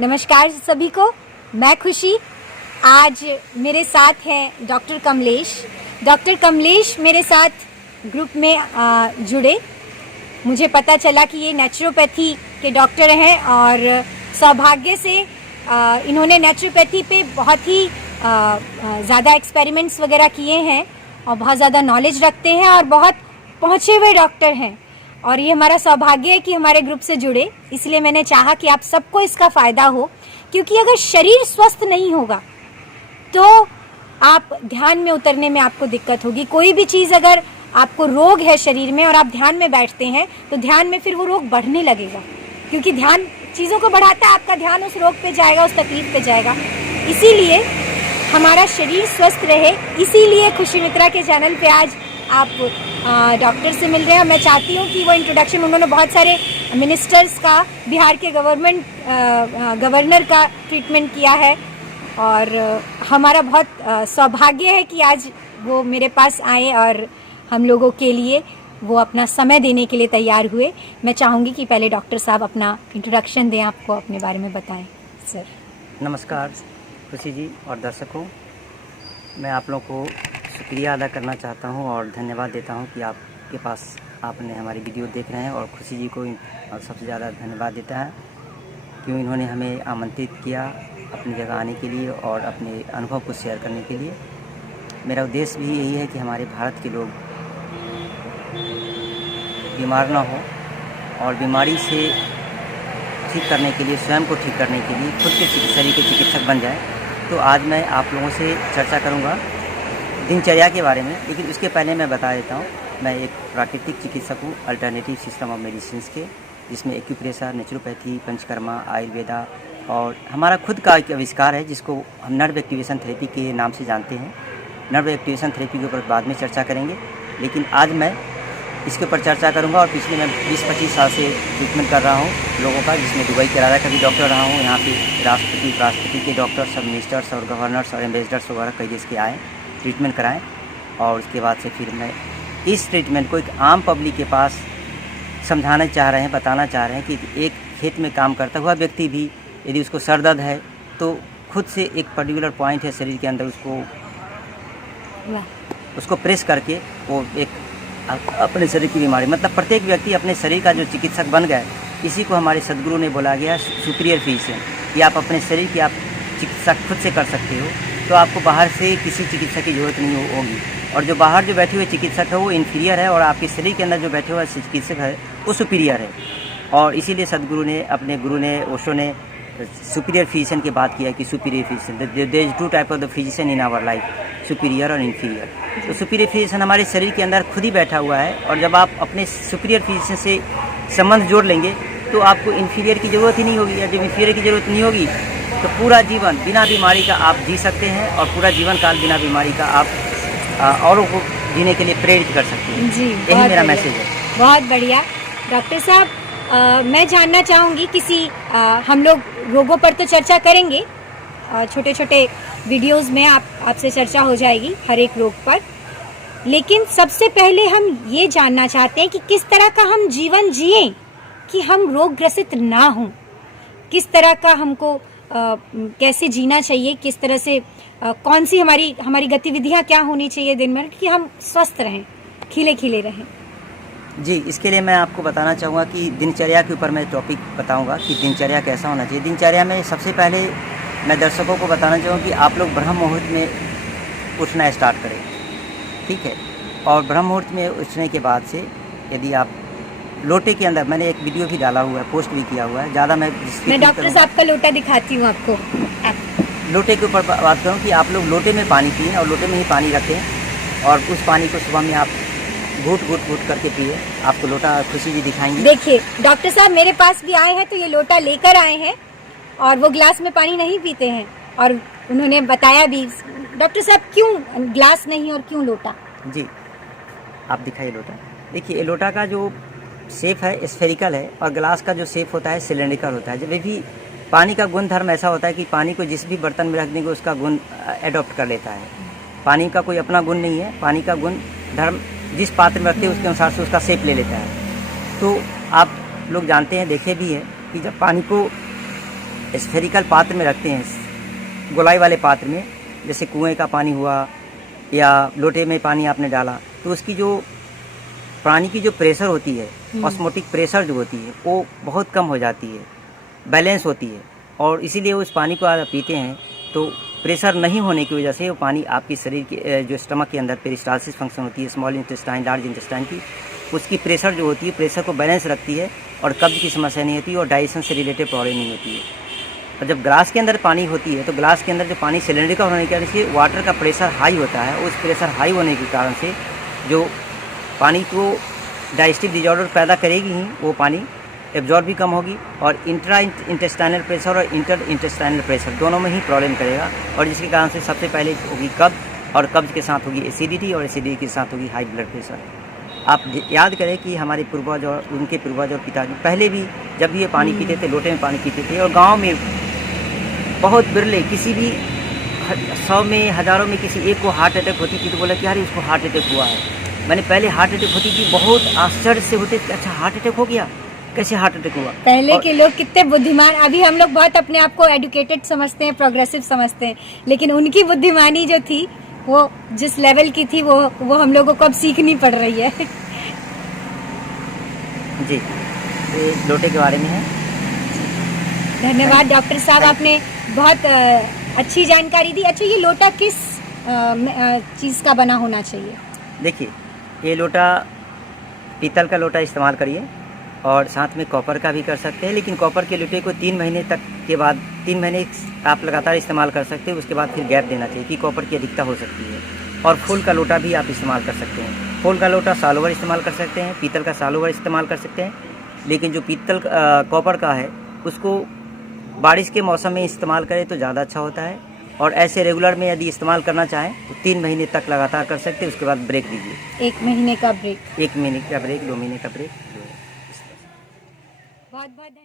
नमस्कार सभी को, मैं खुशी। आज मेरे साथ हैं डॉक्टर कमलेश। डॉक्टर कमलेश मेरे साथ ग्रुप में जुड़े। मुझे पता चला कि ये नेचुरोपैथी के डॉक्टर हैं और सौभाग्य से इन्होंने नेचुरोपैथी पे बहुत ही ज़्यादा एक्सपेरिमेंट्स वगैरह किए हैं और बहुत ज़्यादा नॉलेज रखते हैं और बहुत पहुँचे हुए डॉक्टर हैं। और ये हमारा सौभाग्य है कि हमारे ग्रुप से जुड़े, इसलिए मैंने चाहा कि आप सबको इसका फ़ायदा हो, क्योंकि अगर शरीर स्वस्थ नहीं होगा तो आप ध्यान में उतरने में आपको दिक्कत होगी। कोई भी चीज़ अगर आपको रोग है शरीर में और आप ध्यान में बैठते हैं तो ध्यान में फिर वो रोग बढ़ने लगेगा, क्योंकि ध्यान चीज़ों को बढ़ाता है, आपका ध्यान उस रोग पे जाएगा, उस तकलीफ पे जाएगा। इसीलिए हमारा शरीर स्वस्थ रहे, इसीलिए खुशी मित्रा के चैनल पे आज आप डॉक्टर से मिल रहे हैं। मैं चाहती हूँ कि वो इंट्रोडक्शन, उन्होंने बहुत सारे मिनिस्टर्स का, बिहार के गवर्नर का ट्रीटमेंट किया है और हमारा बहुत सौभाग्य है कि आज वो मेरे पास आए और हम लोगों के लिए वो अपना समय देने के लिए तैयार हुए। मैं चाहूँगी कि पहले डॉक्टर साहब अपना इंट्रोडक्शन दें, आपको अपने बारे में बताएं। सर नमस्कार खुशी जी और दर्शकों, मैं आप लोगों को शुक्रिया अदा करना चाहता हूं और धन्यवाद देता हूं कि आपके पास आपने हमारी वीडियो देख रहे हैं। और खुशी जी को और सबसे ज़्यादा धन्यवाद देता है क्यों इन्होंने हमें आमंत्रित किया अपनी जगह आने के लिए और अपने अनुभव को शेयर करने के लिए। मेरा उद्देश्य भी यही है कि हमारे भारत के लोग बीमार ना हो और बीमारी से ठीक करने के लिए, स्वयं को ठीक करने के लिए खुद के शरीर के चिकित्सक बन जाएं। तो आज मैं आप लोगों से चर्चा करूंगा दिनचर्या के बारे में, लेकिन उसके पहले मैं बता देता हूँ मैं एक प्राकृतिक चिकित्सक हूँ अल्टरनेटिव सिस्टम ऑफ मेडिसिन के, जिसमें एक्यूप्रेशर, नेचुरोपैथी, पंचकर्मा, आयुर्वेदा और हमारा खुद का एक आविष्कार है जिसको हम नर्व एक्टिवेशन थेरेपी के नाम से जानते हैं। नर्व एक्टिवेशन थेरेपी के ऊपर बाद में चर्चा करेंगे, लेकिन आज मैं इसके ऊपर चर्चा करूंगा। और पिछले मैं 20-25 साल से ट्रीटमेंट कर रहा हूं लोगों का, जिसमें दुबई के राजा का भी डॉक्टर रहा हूं। यहाँ पे राष्ट्रपति के डॉक्टर, सब मिनिस्टर्स और गवर्नर्स और एम्बेसडर्स वगैरह कई देश के आए, ट्रीटमेंट कराएं। और उसके बाद से फिर मैं इस ट्रीटमेंट को एक आम पब्लिक के पास समझाना चाह रहे हैं, बताना चाह रहे हैं कि एक खेत में काम करता हुआ व्यक्ति भी यदि उसको सर दर्द है तो खुद से एक पर्टिकुलर पॉइंट है शरीर के अंदर, उसको प्रेस करके वो एक अपने शरीर की बीमारी, मतलब प्रत्येक व्यक्ति अपने शरीर का जो चिकित्सक बन गया। इसी को हमारे सदगुरु ने बोला गया सुपीरियर फिजिशियन, कि आप अपने शरीर की आप चिकित्सा खुद से कर सकते हो, तो आपको बाहर से किसी चिकित्सक की ज़रूरत नहीं होगी। और जो बाहर जो बैठे हुए चिकित्सक है वो इन्फीरियर है और आपके शरीर के अंदर जो बैठे हुए चिकित्सक है वो सुपीरियर है। और इसीलिए सदगुरु ने, अपने गुरु ने, ओशो ने सुपीरियर फिजिशियन की बात किया कि superior physician, there is two type of the physician in our life, superior और इन्फीरियर। तो सुपीरियर फिजिशियन हमारे शरीर के अंदर खुद ही बैठा हुआ है, और जब आप अपने सुपीरियर फिजिशियन से संबंध जोड़ लेंगे तो आपको इन्फीरियर की ज़रूरत ही नहीं होगी। या जब इन्फीरियर की ज़रूरत नहीं होगी तो पूरा जीवन बिना बीमारी का आप जी सकते हैं और पूरा जीवन काल बिना बीमारी का आप औरों को जीने के लिए प्रेरित कर सकते हैं। जी, यही मेरा मैसेज है। बहुत बढ़िया डॉक्टर साहब, मैं जानना चाहूँगी हम लोग रोगों पर तो चर्चा करेंगे, छोटे छोटे वीडियोस में आपसे चर्चा हो जाएगी हर एक रोग पर, लेकिन सबसे पहले हम ये जानना चाहते हैं कि किस तरह का हम जीवन जिएं कि हम रोग ग्रसित ना हों। किस तरह का हमको कैसे जीना चाहिए, किस तरह से कौन सी हमारी गतिविधियां क्या होनी चाहिए दिन भर कि हम स्वस्थ रहें, खिले खिले रहें। जी, इसके लिए मैं आपको बताना चाहूँगा कि दिनचर्या के ऊपर मैं टॉपिक बताऊँगा कि दिनचर्या कैसा होना चाहिए। दिनचर्या में सबसे पहले मैं दर्शकों को बताना चाहूँगा कि आप लोग ब्रह्म मुहूर्त में उठना स्टार्ट करें, ठीक है। और ब्रह्म मुहूर्त में उठने के बाद से यदि आप लोटे के अंदर, मैंने एक वीडियो भी डाला हुआ है, पोस्ट भी किया हुआ है, ज़्यादा मैं डॉक्टर साहब का लोटा दिखाती हूँ आपको। लोटे के ऊपर बात करूँ कि आप लोग लोटे में पानी पिए और लोटे में ही पानी रखें और उस पानी को सुबह में आप घूट करके पिए। आपको लोटा खुशी जी दिखाएंगे। देखिए डॉक्टर साहब मेरे पास भी आए हैं तो ये लोटा लेकर आए हैं और वो ग्लास में पानी नहीं पीते हैं, और उन्होंने बताया भी। डॉक्टर साहब क्यों ग्लास नहीं और क्यों लोटा? जी, आप दिखाइए लोटा। देखिए, लोटा का जो शेप है स्फेरिकल है और ग्लास का जो शेप होता है सिलेंड्रिकल होता है। जब भी पानी का गुण धर्म ऐसा होता है कि पानी को जिस भी बर्तन में रख देंगे उसका गुण एडॉप्ट कर लेता है। पानी का कोई अपना गुण नहीं है, पानी का गुण धर्म जिस पात्र में रखते हैं उसके अनुसार से उसका शेप ले लेता है। तो आप लोग जानते हैं, देखे भी है कि जब पानी को स्फेरिकल पात्र में रखते हैं, गोलाई वाले पात्र में, जैसे कुएं का पानी हुआ या लोटे में पानी आपने डाला, तो उसकी जो पानी की जो प्रेशर होती है, ऑस्मोटिक प्रेशर जो होती है, वो बहुत कम हो जाती है, बैलेंस होती है। और इसीलिए उस पानी को आप पीते हैं तो प्रेशर नहीं होने की वजह से वो पानी आपके शरीर के जो स्टमक के अंदर पेरिस्टालसिस फंक्शन होती है, स्मॉल इंटेस्टाइन, लार्ज इंटेस्टाइन की, उसकी प्रेशर जो होती है, प्रेशर को बैलेंस रखती है और कब्ज की समस्या नहीं होती और डाइजेशन से रिलेटेड प्रॉब्लम नहीं होती है। और जब ग्लास के अंदर पानी होती है तो ग्लास के अंदर जो पानी सिलेंडर का होने के कारण से वाटर का प्रेशर हाई होता है। उस प्रेशर हाई होने के कारण से जो पानी को डाइजेस्टिव डिजॉर्डर पैदा करेगी ही, वो पानी एब्जॉर्ब भी कम होगी और इंट्रा इंटेस्टाइनल प्रेशर और इंटर इंटेस्टाइनल प्रेशर दोनों में ही प्रॉब्लम करेगा। और जिसके कारण से सबसे पहले होगी कब्ज और कब्ज के साथ होगी एसिडिटी और एसिडिटी के साथ होगी हाई ब्लड प्रेशर। आप याद करें कि हमारे पूर्वज और उनके पूर्वज और पिताजी पहले भी जब भी ये पानी पीते थे, लोटे में पानी पीते थे। और गांव में बहुत बिरले, किसी भी 100 में, हज़ारों में किसी एक को हार्ट अटैक होती थी तो बोला कि यार इसको हार्ट अटैक हुआ है। मैंने पहले हार्ट अटैक होती थी, बहुत आश्चर्य से होते थे, अच्छा हार्ट अटैक हो गया, कैसे हार्ट अटैक हुआ। पहले के लोग कितने बुद्धिमान, अभी हम लोग बहुत अपने आप को एडुकेटेड समझते हैं, प्रोग्रेसिव समझते हैं, लेकिन उनकी बुद्धिमानी जो थी वो जिस लेवल की थी वो हम लोगों को अब सीखनी पड़ रही है। जी, ये लोटे के बारे में है। धन्यवाद डॉक्टर साहब, आपने बहुत अच्छी जानकारी दी। अच्छा, ये लोटा किस चीज़ का बना होना चाहिए? देखिए, ये लोटा पीतल का लोटा इस्तेमाल करिए और साथ में कॉपर का भी कर सकते हैं, लेकिन कॉपर के लोटे को 3 महीने तक के बाद 3 महीने आप लगातार इस्तेमाल कर सकते हैं, उसके बाद फिर गैप देना चाहिए कि कॉपर की अधिकता हो सकती है। और फूल का लोटा भी आप इस्तेमाल कर सकते हैं। फूल का लोटा साल भर इस्तेमाल कर सकते हैं, पीतल का साल भर इस्तेमाल कर सकते हैं, लेकिन जो पीतल कॉपर का है उसको बारिश के मौसम में इस्तेमाल करें तो ज़्यादा अच्छा होता है। और ऐसे रेगुलर में यदि इस्तेमाल करना चाहें तो 3 महीने तक लगातार कर सकते हैं, उसके बाद ब्रेक दीजिए। 1 महीने का ब्रेक? 1 महीने का ब्रेक, 2 महीने का ब्रेक। बहुत बहुत धन्यवाद।